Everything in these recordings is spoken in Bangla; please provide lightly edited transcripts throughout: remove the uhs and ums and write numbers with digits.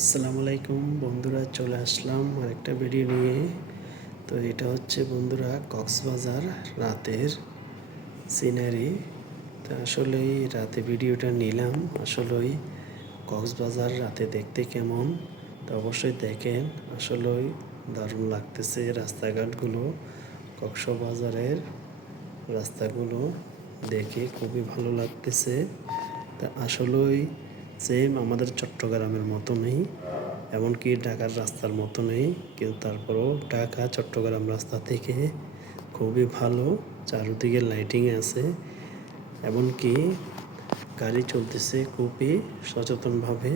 আসসালামু আলাইকুম বন্ধুরা, চলে আসলাম আরেকটা ভিডিও নিয়ে। তো এটা হচ্ছে বন্ধুরা কক্সবাজার রাতের সিনারি। তো আসলেই রাতে ভিডিওটা নিলাম। আসলেই কক্সবাজার রাতে দেখতে কেমন, তো অবশ্যই দেখেন। আসলেই দারুণ লাগতেছে রাস্তাঘাটগুলো, কক্সবাজারের রাস্তাগুলো দেখে খুবই ভালো লাগতেছে। তা আসলেই সেম আমাদের চট্টগ্রামের মতো নেই, এমনকি ঢাকার রাস্তার মতো নেই, কিন্তু তারপরেও ঢাকা চট্টগ্রাম রাস্তা থেকে খুবই ভালো। চারদিকে লাইটিং আছে, এমনকি গাড়ি চলতেছে খুবই সচেতনভাবে।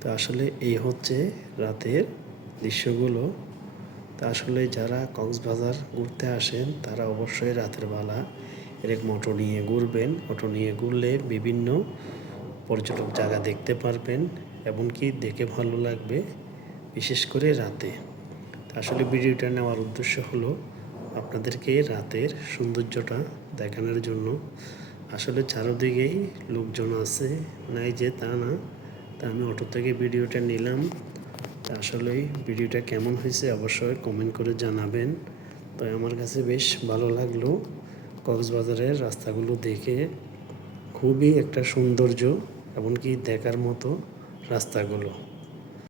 তো আসলে এই হচ্ছে রাতের দৃশ্যগুলো। তা আসলে যারা কক্সবাজার ঘুরতে আসেন তারা অবশ্যই রাতের বেলা এরকম অটো নিয়ে ঘুরবেন। অটো নিয়ে ঘুরলে বিভিন্ন পর্যটক জায়গা দেখতে পারবেন, এমনকি দেখে ভালো লাগবে, বিশেষ করে রাতে। আসলে ভিডিওটা নেওয়ার উদ্দেশ্য হলো আপনাদেরকে রাতের সৌন্দর্যটা দেখানোর জন্য। আসলে চারদিকেই লোকজন আছে, নাই যে তা না। তা আমি অটো থেকে ভিডিওটা নিলাম। তা আসলেই ভিডিওটা কেমন হয়েছে অবশ্যই কমেন্ট করে জানাবেন। তো আমার কাছে বেশ ভালো লাগলো কক্সবাজারের রাস্তাগুলো দেখে। খুবই একটা সৌন্দর্য, এমনকি দেখার মতো রাস্তাগুলো।